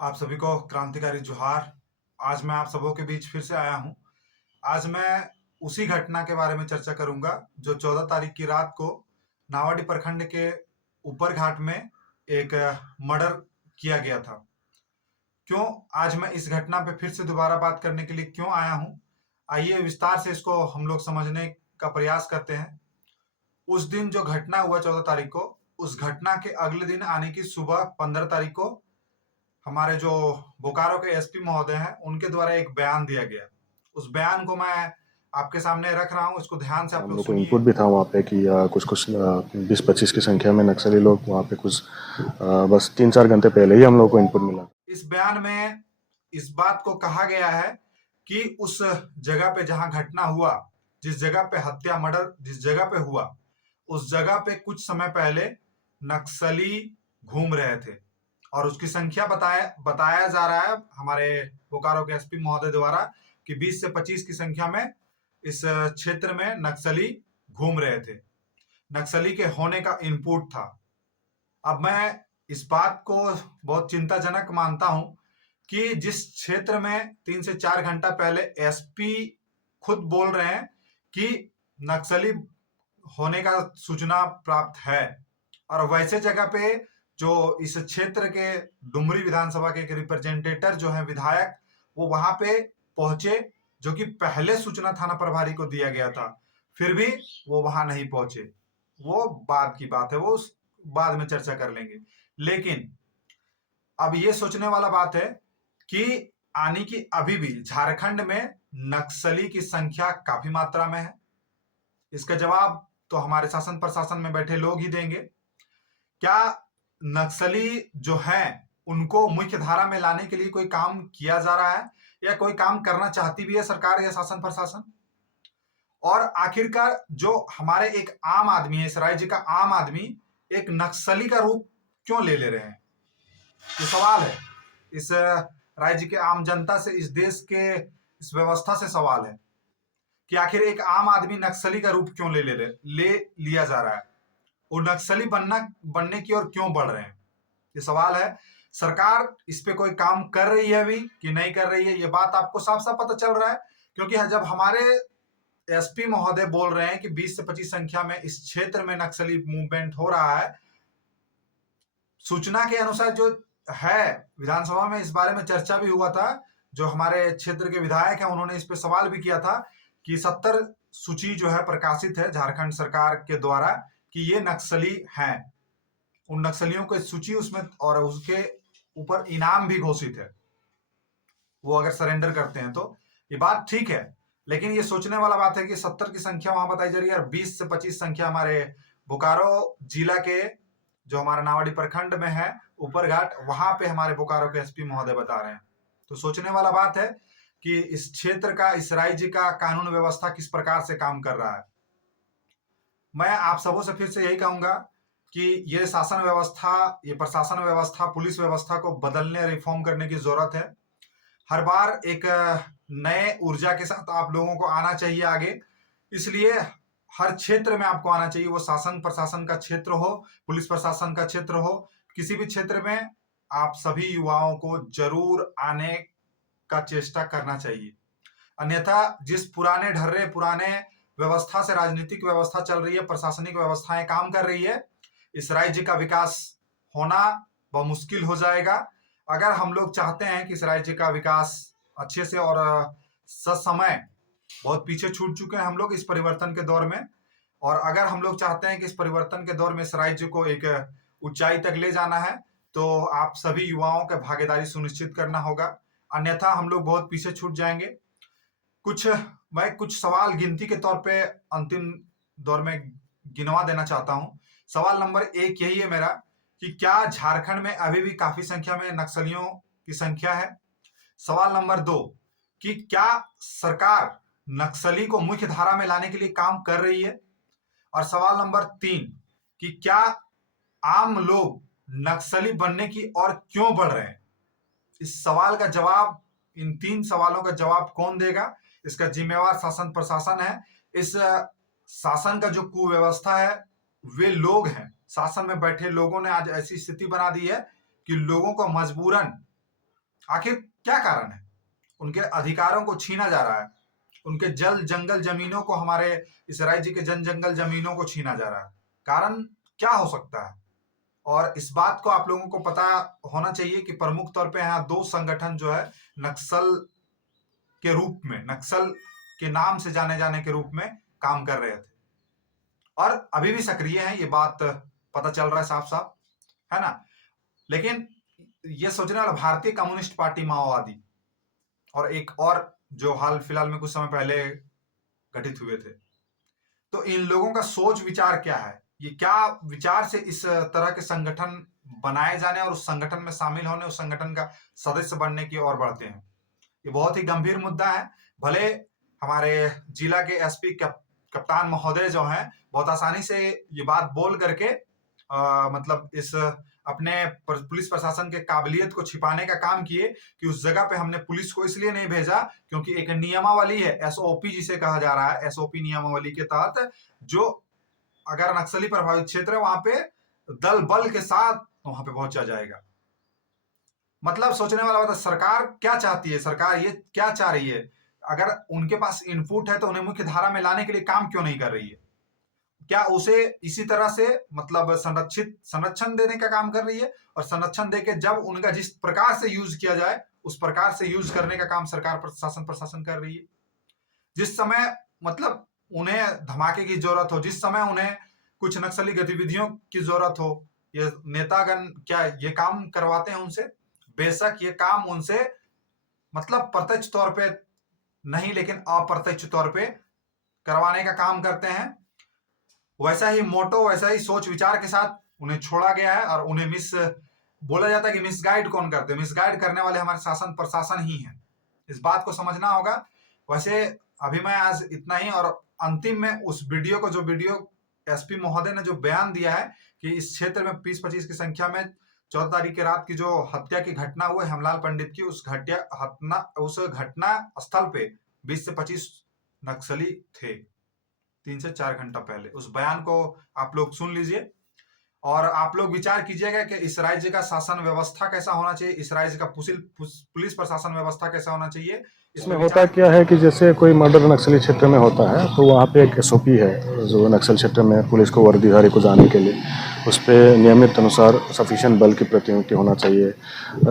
आप सभी को क्रांतिकारी जोहार। आज मैं आप सबों के बीच फिर से आया हूँ। आज मैं उसी घटना के बारे में चर्चा करूँगा जो 14 तारीख की रात को नावाडी प्रखंड के ऊपर घाट में एक मर्डर किया गया था। क्यों आज मैं इस घटना पे फिर से दोबारा बात करने के लिए क्यों आया हूँ? आइए विस्तार से इसको हम लोग समझने का प्रयास करते हैं। उस दिन जो घटना हुआ 14 तारीख को, उस घटना के अगले दिन आने की सुबह 15 तारीख को हमारे जो बोकारो के एसपी महोदय हैं, उनके द्वारा एक बयान दिया गया। उस बयान को मैं आपके सामने रख रहा हूँ, इसको ध्यान से आप हम लोग लोग को सुनिए। इनपुट भी था वहाँ पे कि कुछ कुछ 20-25 की संख्या में नक्सली लोग वहाँ पे कुछ बस 3-4 घंटे पहले ही हम लोग को इनपुट मिला। इस बयान में इस बात को कहा गया है कि उस जगह पे जहां घटना हुआ, जिस जगह पे हत्या मर्डर जिस जगह पे हुआ, उस जगह पे कुछ समय पहले नक्सली घूम रहे थे और उसकी संख्या बताया बताया जा रहा है हमारे बोकारो के एसपी महोदय द्वारा कि 20 से 25 की संख्या में इस क्षेत्र में नक्सली घूम रहे थे। नक्सली के होने का इनपुट था। अब मैं इस बात को बहुत चिंताजनक मानता हूं कि जिस क्षेत्र में 3 से 4 घंटा पहले एसपी खुद बोल रहे हैं कि नक्सली होने का सूचना प्राप्त है, और वैसे जगह पे जो इस क्षेत्र के डुमरी विधानसभा के एक रिप्रेजेंटेटर जो है विधायक, वो वहां पे पहुंचे, जो कि पहले सूचना थाना प्रभारी को दिया गया था, फिर भी वो वहां नहीं पहुंचे। वो बाद की बात है, वो बाद में चर्चा कर लेंगे। लेकिन अब ये सोचने वाला बात है कि आने की अभी भी झारखंड में नक्सली की संख्या काफी मात्रा में है। इसका जवाब तो हमारे शासन प्रशासन में बैठे लोग ही देंगे। क्या नक्सली जो हैं उनको मुख्य धारा में लाने के लिए कोई काम किया जा रहा है, या कोई काम करना चाहती भी है सरकार या शासन प्रशासन? और आखिरकार जो हमारे एक आम आदमी है, इस राज्य का आम आदमी एक नक्सली का रूप क्यों ले रहे हैं? ये सवाल है। इस राज्य के आम जनता से, इस देश के इस व्यवस्था से सवाल है कि आखिर एक आम आदमी नक्सली का रूप क्यों ले लिया जा रहा है? वो नक्सली बनने की ओर क्यों बढ़ रहे हैं? ये सवाल है। सरकार इस पे कोई काम कर रही है अभी कि नहीं कर रही है, ये बात आपको साफ साफ पता चल रहा है, क्योंकि जब हमारे एसपी महोदय बोल रहे हैं कि 20 से 25 संख्या में इस क्षेत्र में नक्सली मूवमेंट हो रहा है, सूचना के अनुसार जो है, विधानसभा में इस बारे में चर्चा भी हुआ था। जो हमारे क्षेत्र के विधायक हैं उन्होंने इस पे सवाल भी किया था कि 70 सूची जो है प्रकाशित है झारखंड सरकार के द्वारा कि ये नक्सली हैं। उन नक्सलियों की सूची उसमें, और उसके ऊपर इनाम भी घोषित है, वो अगर सरेंडर करते हैं तो। ये बात ठीक है, लेकिन ये सोचने वाला बात है कि 70 की संख्या वहां बताई जा रही है और 20 से 25 संख्या हमारे बोकारो जिला के जो हमारा नावाडी प्रखंड में है ऊपर घाट, वहां पे हमारे बोकारो के एसपी महोदय बता रहे हैं। तो सोचने वाला बात है कि इस क्षेत्र का, इस राज्य का कानून व्यवस्था किस प्रकार से काम कर रहा है। मैं आप सबों से फिर से यही कहूंगा कि ये शासन व्यवस्था, ये प्रशासन व्यवस्था, पुलिस व्यवस्था को बदलने, रिफॉर्म करने की जरूरत है। हर बार एक नए ऊर्जा के साथ आप लोगों को आना चाहिए आगे। इसलिए हर क्षेत्र में आपको आना चाहिए, वो शासन प्रशासन का क्षेत्र हो, पुलिस प्रशासन का क्षेत्र हो, किसी भी क्षेत्र में आप सभी युवाओं को जरूर आने का चेष्टा करना चाहिए। अन्यथा जिस पुराने ढर्रे, पुराने व्यवस्था से राजनीतिक व्यवस्था चल रही है, प्रशासनिक व्यवस्थाएं काम कर रही है, इस राज्य का विकास होना बहुत मुश्किल हो जाएगा। अगर हम लोग चाहते हैं कि इस राज्य का विकास अच्छे से और ससमय, बहुत पीछे छूट चुके हैं हम लोग इस परिवर्तन के दौर में, और अगर हम लोग चाहते हैं कि इस परिवर्तन के दौर में इस राज्य को एक ऊंचाई तक ले जाना है, तो आप सभी युवाओं का भागीदारी सुनिश्चित करना होगा, अन्यथा हम लोग बहुत पीछे छूट जाएंगे। कुछ मैं कुछ सवाल गिनती के तौर पे अंतिम दौर में गिनवा देना चाहता हूं। सवाल नंबर 1 यही है मेरा कि क्या झारखंड में अभी भी काफी संख्या में नक्सलियों की संख्या है? सवाल नंबर 2 कि क्या सरकार नक्सली को मुख्य धारा में लाने के लिए काम कर रही है? और सवाल नंबर 3 कि क्या आम लोग नक्सली बनने की ओर क्यों बढ़ रहे हैं? इस सवाल का जवाब, इन 3 सवालों का जवाब कौन देगा? इसका जिम्मेवार शासन प्रशासन है। इस शासन का जो कुव्यवस्था है, वे लोग हैं। शासन में बैठे लोगों ने आज ऐसी स्थिति बना दी है कि लोगों को मजबूरन आखिर क्या कारण है? उनके अधिकारों को छीना जा रहा है, उनके जल जंगल जमीनों को, हमारे इस राज्य के जन जंगल जमीनों को छीना जा रहा है। कारण क्या हो सकता है? और इस बात को आप लोगों को पता होना चाहिए कि प्रमुख तौर पे यहाँ दो संगठन जो है नक्सल के रूप में, नक्सल के नाम से जाने जाने के रूप में काम कर रहे थे और अभी भी सक्रिय हैं, ये बात पता चल रहा है साफ साफ, है ना। लेकिन ये सोचने वाला भारतीय कम्युनिस्ट पार्टी माओवादी और एक और जो हाल फिलहाल में कुछ समय पहले गठित हुए थे, तो इन लोगों का सोच विचार क्या है? ये क्या विचार से इस तरह के संगठन बनाए जाने और उस संगठन में शामिल होने, उस संगठन का सदस्य बनने की ओर बढ़ते हैं? ये बहुत ही गंभीर मुद्दा है। भले हमारे जिला के एसपी कप्तान महोदय जो हैं बहुत आसानी से ये बात बोल करके मतलब इस अपने पुलिस प्रशासन के काबिलियत को छिपाने का काम किए कि उस जगह पे हमने पुलिस को इसलिए नहीं भेजा क्योंकि एक नियमावली है, एसओपी जिसे कहा जा रहा है, एसओपी नियमावली के तहत जो अगर नक्सली प्रभावित क्षेत्र है वहां पे दल बल के साथ वहां पे पहुंचा जाएगा। मतलब सोचने वाला बात है, सरकार क्या चाहती है? सरकार ये क्या चाह रही है? अगर उनके पास इनपुट है तो उन्हें मुख्य धारा में लाने के लिए काम क्यों नहीं कर रही है? क्या उसे इसी तरह से मतलब संरक्षण देने का काम कर रही है और संरक्षण देके जब उनका जिस प्रकार से यूज किया जाए उस प्रकार से यूज करने का काम सरकार प्रशासन कर रही है। जिस समय मतलब उन्हें धमाके की जरूरत हो, जिस समय उन्हें कुछ नक्सली गतिविधियों की जरूरत हो, ये नेतागण क्या ये काम करवाते हैं उनसे? बेशक ये काम उनसे मतलब प्रत्यक्ष तौर पे नहीं लेकिन अप्रत्यक्ष तौर पे करवाने का काम करते हैं। वैसा ही मोटो, वैसा ही सोच विचार के साथ उन्हें छोड़ा गया है और उन्हें बोला जाता है कि मिसगाइड कौन करते हैं? मिसगाइड करने वाले हमारे शासन प्रशासन ही है। इस बात को समझना होगा। वैसे अभी मैं आज इतना ही, और अंतिम में उस वीडियो को, जो वीडियो एसपी महोदय ने जो बयान दिया है कि इस क्षेत्र में 20-25 की संख्या में 14 तारीख की रात की जो हत्या की घटना हुई हेमलाल पंडित की, उस घटना स्थल पे 20 से 25 नक्सली थे 3 से 4 घंटा पहले। उस बयान को आप लोग सुन लीजिए और आप लोग विचार कीजिएगा कि इस राज्य का शासन व्यवस्था कैसा होना चाहिए, इस राज्य का पुलिस प्रशासन व्यवस्था कैसा होना चाहिए। इसमें होता क्या है कि जैसे कोई मर्डर नक्सली क्षेत्र में होता है तो वहाँ पे एक एसओपी है जो नक्सल क्षेत्र में पुलिस को वर्दीधारी को जाने के लिए उस पर नियमित अनुसार सफिशिएंट बल की प्रतिनियुक्ति होना चाहिए।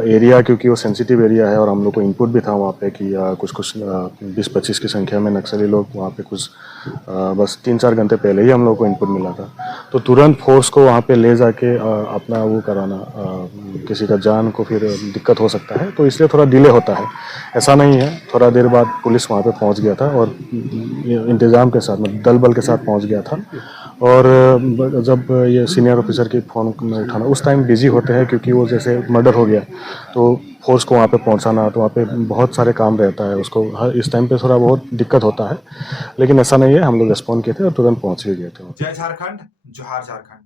एरिया क्योंकि वो सेंसिटिव एरिया है और हम लोग को इनपुट भी था वहाँ पे कि कुछ 20-25 की संख्या में नक्सली लोग वहाँ पे कुछ बस 3-4 घंटे पहले ही हम लोग को इनपुट मिला था, तो तुरंत फोर्स को वहाँ पे ले जाके अपना वो कराना, किसी का जान को फिर दिक्कत हो सकता है, तो इसलिए थोड़ा डिले होता है। ऐसा नहीं है, थोड़ा देर बाद पुलिस वहाँ पे पहुँच गया था और इंतज़ाम के साथ मतलब दल बल के साथ पहुँच गया था। और जब ये सीनियर ऑफिसर की फ़ोन में उठाना, उस टाइम बिजी होते हैं क्योंकि वो जैसे मर्डर हो गया तो फोर्स को वहाँ पे पहुँचाना, तो वहाँ पे बहुत सारे काम रहता है, उसको हर इस टाइम पे थोड़ा बहुत दिक्कत होता है, लेकिन ऐसा नहीं है, हम लोग रिस्पॉन्ड किए थे और तुरंत पहुँच भी गए थे। जय झारखंड, जोहार झारखंड।